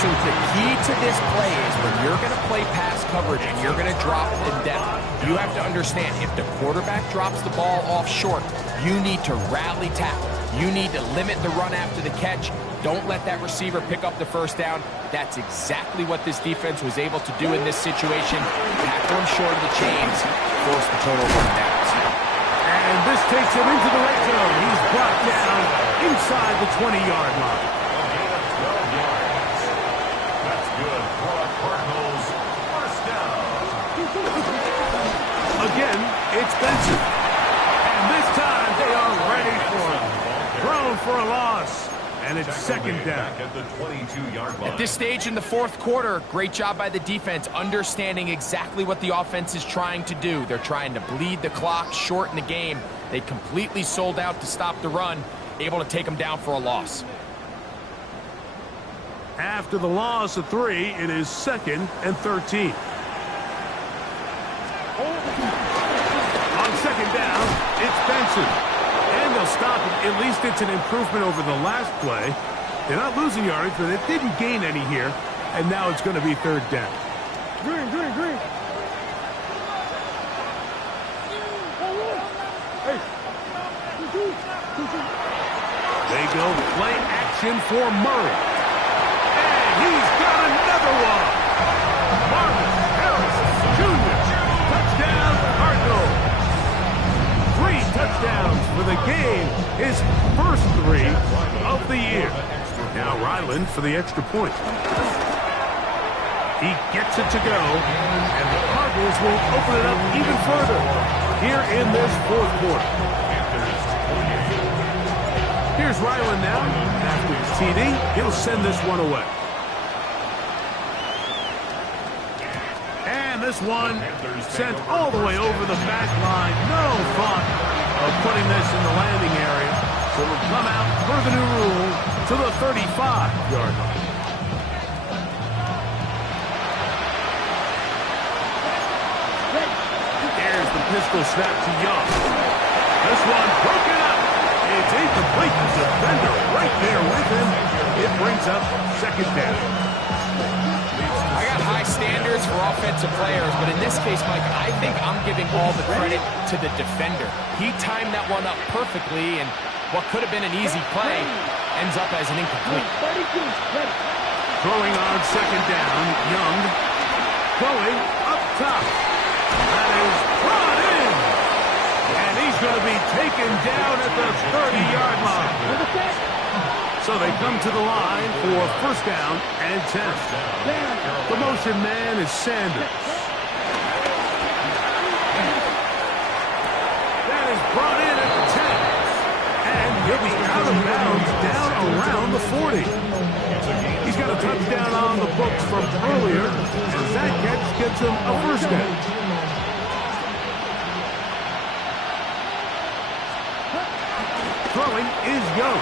So the key to this play is when you're going to play pass coverage and you're going to drop in depth, you have to understand if the quarterback drops the ball off short, you need to rally tackle. You need to limit the run after the catch. Don't let that receiver pick up the first down. That's exactly what this defense was able to do in this situation. Tackle him short of the chains, force the total run downs. And this takes him into the red zone. He's brought down inside the 20-yard line. That's good for the Cardinals. First down. Again, it's Benson. And this time they are ready for him. Thrown for a loss. And it's second down. Back at the 22-yard line. At this stage in the fourth quarter, great job by the defense, understanding exactly what the offense is trying to do. They're trying to bleed the clock, shorten the game. They completely sold out to stop the run, able to take them down for a loss. After the loss of 3, it is 2nd and 13. On 2nd down, it's Benson. And they'll stop it. At least it's an improvement over the last play. They're not losing yardage, but they didn't gain any here. And now it's going to be 3rd down. Green, green, green. Hey. They go play action for Murray. And he's got another one. Marvin Harris Jr. Touchdown, Cardinals. 3 touchdowns for the game. His first 3 of the year. Now Ryland for the extra point. He gets it to go. And the Cardinals will open it up even further here in this fourth quarter. Here's Ryland now. After his TD, he'll send this one away. And this one sent all the way over the back line. No thought of putting this in the landing area. So it'll come out per the new rule to the 35-yard line. There's the pistol snap to Young. This one broken up. It's incomplete. The defender right there with him. It brings up 2nd down. I got high standards for offensive players, but in this case, Mike, I think I'm giving all the credit to the defender. He timed that one up perfectly, and what could have been an easy play ends up as an incomplete. Throwing on 2nd down, Young. Going up top. That is brought in. And he's going to be taken down at the 30-yard line. So they come to the line for 1st down and 10. The motion man is Sanders. That is brought in at the 10. And he'll be out of bounds down around the 40. He's got a touchdown on the books from earlier, and that catch gets him a 1st down. Throwing is Young.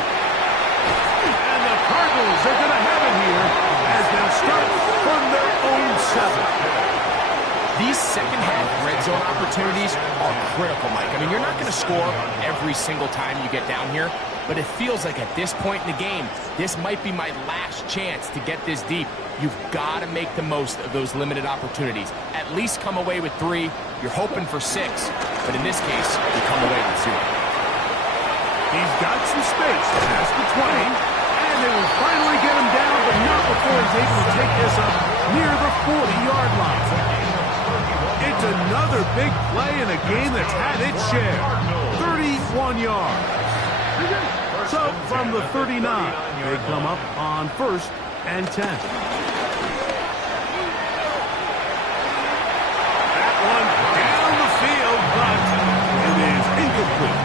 And the Cardinals are going to have it here as they'll start from their own 7. These second-half red zone opportunities are critical, Mike. I mean, you're not going to score every single time you get down here, but it feels like at this point in the game, this might be my last chance to get this deep. You've got to make the most of those limited opportunities. At least come away with 3. You're hoping for 6, but in this case, you come away with 0. He's got some space past the 20, and they will finally get him down, but not before he's able to take this up near the 40-yard line. It's another big play in a game that's had its share. 31 yards. So from the 39, they come up on 1st and 10. That one down the field, but it is incomplete.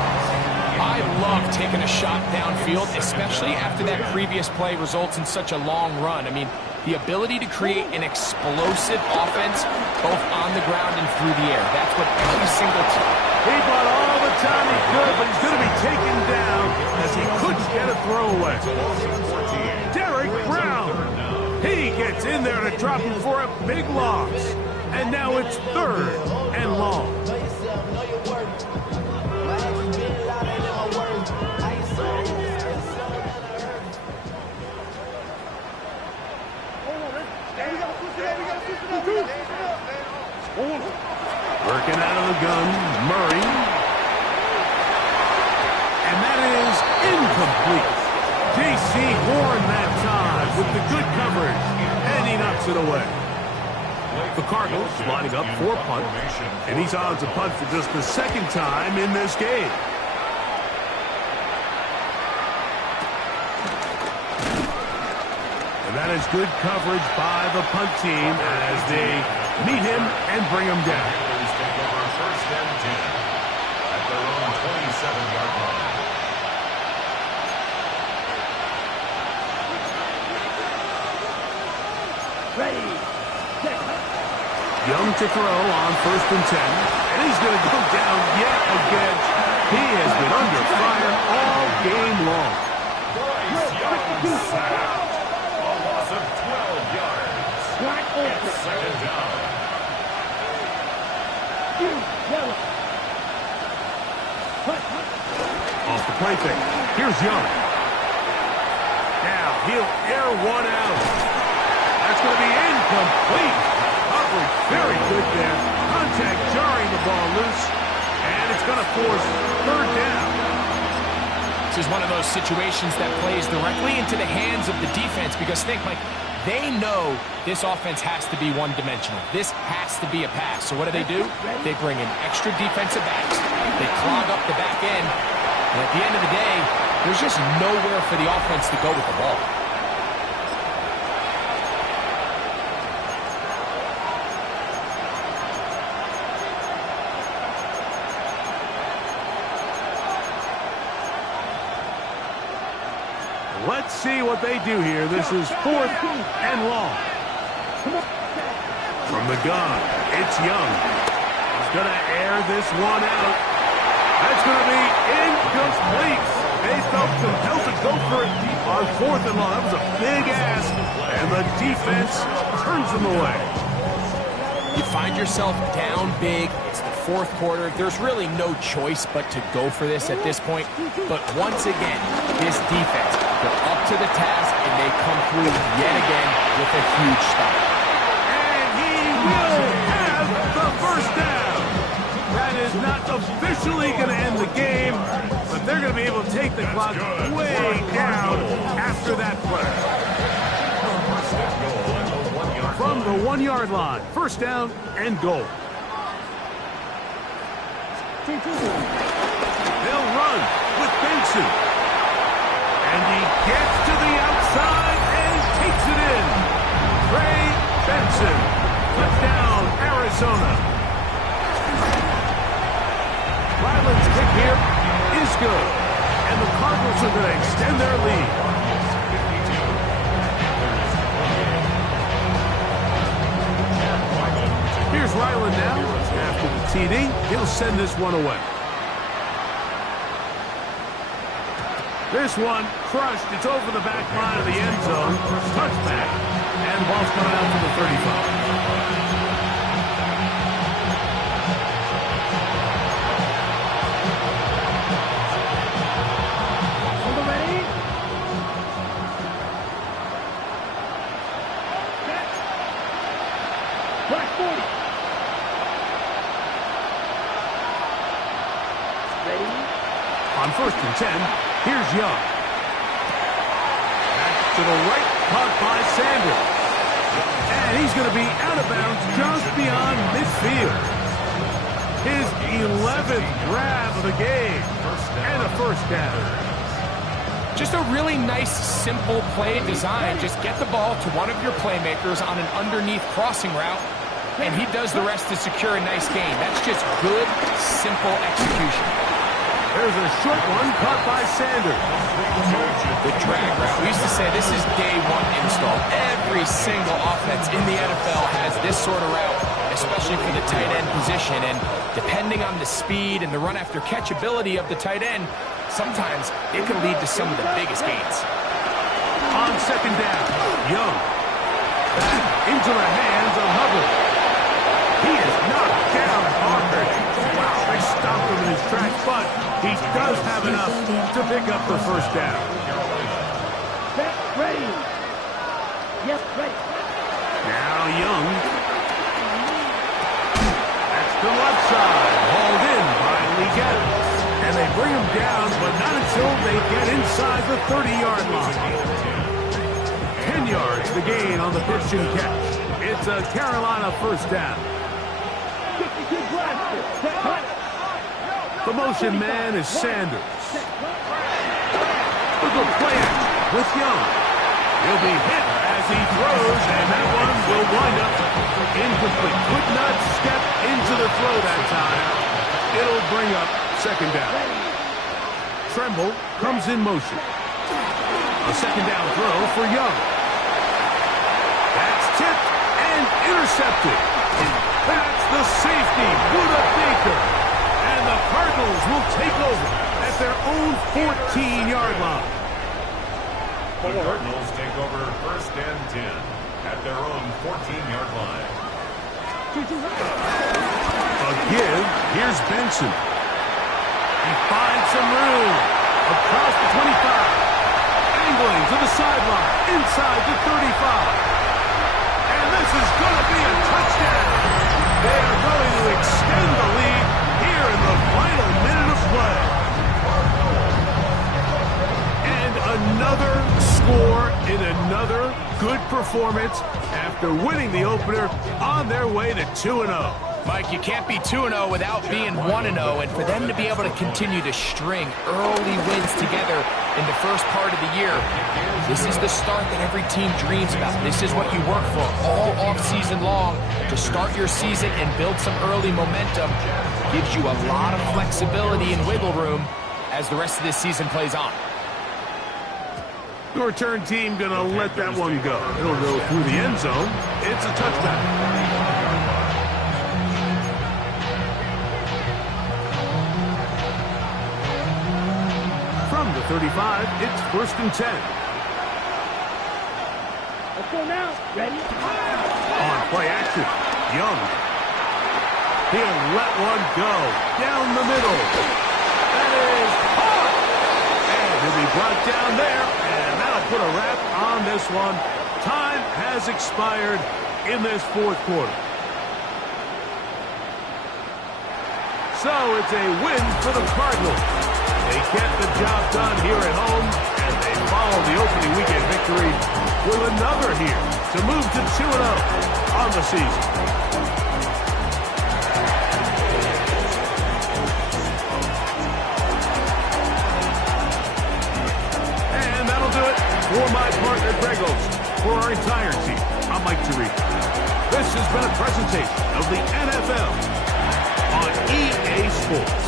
I love taking a shot downfield, especially after that previous play results in such a long run. I mean, the ability to create an explosive offense both on the ground and through the air. That's what every single team. He bought all the time he could, but he's going to be taken down as he couldn't get a throwaway. Derek Brown. He gets in there to drop him for a big loss. And now it's 3rd and long. Working out of the gun, Murray. And that is incomplete. J.C. Horn that time with the good coverage. And he knocks it away. The Cardinals lining up for punt. And he's on to punt for just the 2nd time in this game. And that is good coverage by the punt team as they meet him and bring him down. Take over 1st and 10 at their own 27-yard line. to throw on 1st and 10. And he's going to go down yet again. He has been under fire all game long. A loss of 12 yards. It's 2nd down. Off the play fake. Here's Young. Now he'll air one out. That's going to be incomplete. Coverage very good there. Contact jarring the ball loose. And it's going to force 3rd down. This is one of those situations that plays directly into the hands of the defense because think, Mike, they know this offense has to be one-dimensional. This has to be a pass. So what do? They bring in extra defensive backs. They clog up the back end. And at the end of the day, there's just nowhere for the offense to go with the ball. Let's see what they do here. This is 4th and long. From the gun, it's Young. He's going to air this one out. That's going to be incomplete. They felt compelled to go for it on 4th and long. That was a big ask, and the defense turns them away. You find yourself down big. It's the 4th quarter. There's really no choice but to go for this at this point. But once again, this defense, they're up to the task, and they come through yet again with a huge stop. And he will have the 1st down. That is not officially going to end the game, but they're going to be able to take the clock way down after that play. From the 1-yard line, 1st down and goal. They'll run with Benson. And he gets to the outside and takes it in. Trey Benson. Touchdown, Arizona. Ryland's kick here is good. And the Cardinals are going to extend their lead. Here's Ryland now. After the TD, he'll send this one away. This one crushed. It's over the back line of the end zone. Touchback. And the ball's coming out to the 35. On 1st and 10, here's Young. Back to the right, caught by Sanders. And he's going to be out of bounds just beyond midfield. His 11th grab of the game. And a 1st down. Just a really nice, simple play design. Just get the ball to one of your playmakers on an underneath crossing route, and he does the rest to secure a nice gain. That's just good, simple execution. There's a short one caught by Sanders. The drag route. We used to say this is day 1 install. Every single offense in the NFL has this sort of route, especially for the tight end position. And depending on the speed and the run after catch ability of the tight end, sometimes it can lead to some of the biggest gains. On 2nd down, Young. Back into the hands of Hubbard. He is knocked down hard. Wow, they stopped him in his tracks, but he does have enough to pick up the 1st down. Ready. Yes, ready. Now Young. That's the left side. Hauled in by Leggett. And they bring him down, but not until they get inside the 30-yard line. 10 yards the gain on the pitch and catch. It's a Carolina 1st down. The motion man is Sanders. A good play with Young. He'll be hit as he throws, and that one will wind up incomplete. Could not step into the throw that time. It'll bring up 2nd down. Tremble comes in motion. A 2nd down throw for Young. That's tipped and intercepted. That's the safety, Buda Baker. And the Cardinals will take over at their own 14-yard line. The Cardinals take over 1st and 10 at their own 14-yard line. A give. Here's Benson. He finds some room. Across the 25. Angling to the sideline. Inside the 35. And this is going to be a touchdown. They are going to extend the lead here in the final minute of play. And another score in another good performance after winning the opener on their way to 2-0. Mike, you can't be 2-0 without being 1-0, and for them to be able to continue to string early wins together in the first part of the year, this is the start that every team dreams about. This is what you work for all off-season long to start your season and build some early momentum. Gives you a lot of flexibility and wiggle room as the rest of this season plays on. The return team going to let that one go. It'll go through the end zone. It's a touchback. From the 35, it's 1st and 10. Let's go now. Ready? On play action, Young. He'll let one go down the middle. That is hard. And he'll be brought down there, and that'll put a wrap on this one. Time has expired in this 4th quarter. So it's a win for the Cardinals. They get the job done here at home, and they follow the opening weekend victory with another here to move to 2-0 on the season. For my partner, Greg Olson, for our entire team, I'm Mike Tirico. This has been a presentation of the NFL on EA Sports.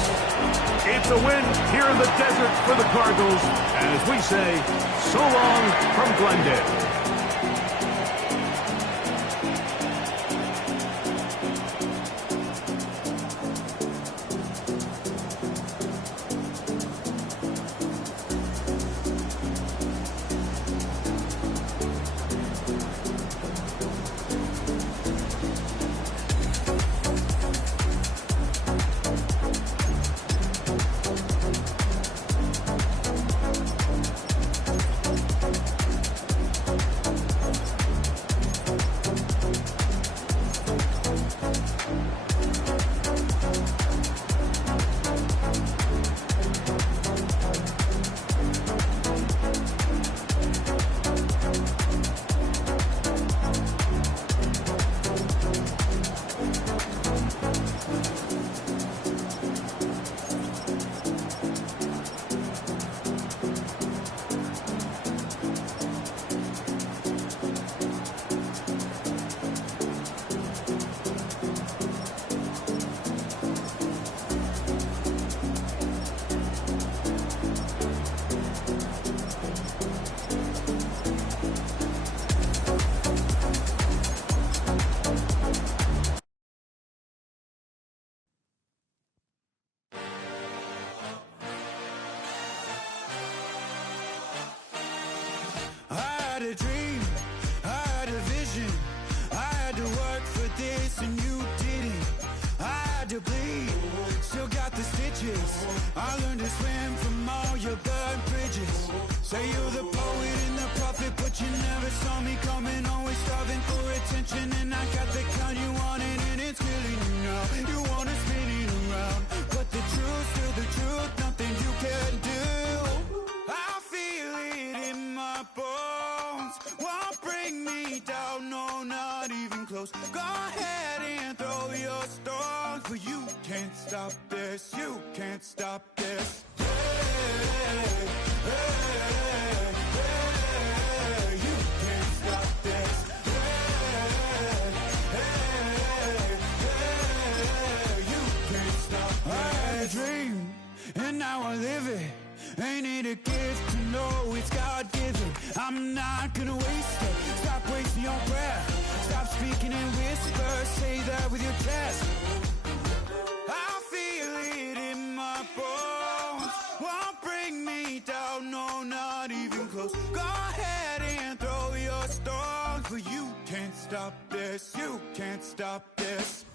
It's a win here in the desert for the Cardinals, as we say, so long from Glendale. A dream, I had a vision, I had to work for this and you didn't. I had to bleed, still got the stitches. I learned to swim from all your burnt bridges. Say you're the poet and the prophet, but you never saw me coming. Always starving for attention, and I got the kind you wanted, and it's killing you now. You wanna spin it around, but the truth's still the truth, nothing you can do. I feel it in my bones, won't bring me down, no, not even close. Go ahead and throw your stones, but you can't stop this, you can't stop this. Hey, hey, hey, you can't stop this. Hey, hey, hey, you can't stop this. I had a dream, and now I live it. Ain't it a gift to know it's God-given? I'm not gonna waste it. Stop wasting your breath. Stop speaking in whispers, say that with your chest. I feel it in my bones. Won't bring me down, no, not even close. Go ahead and throw your stones, but you can't stop this, you can't stop this.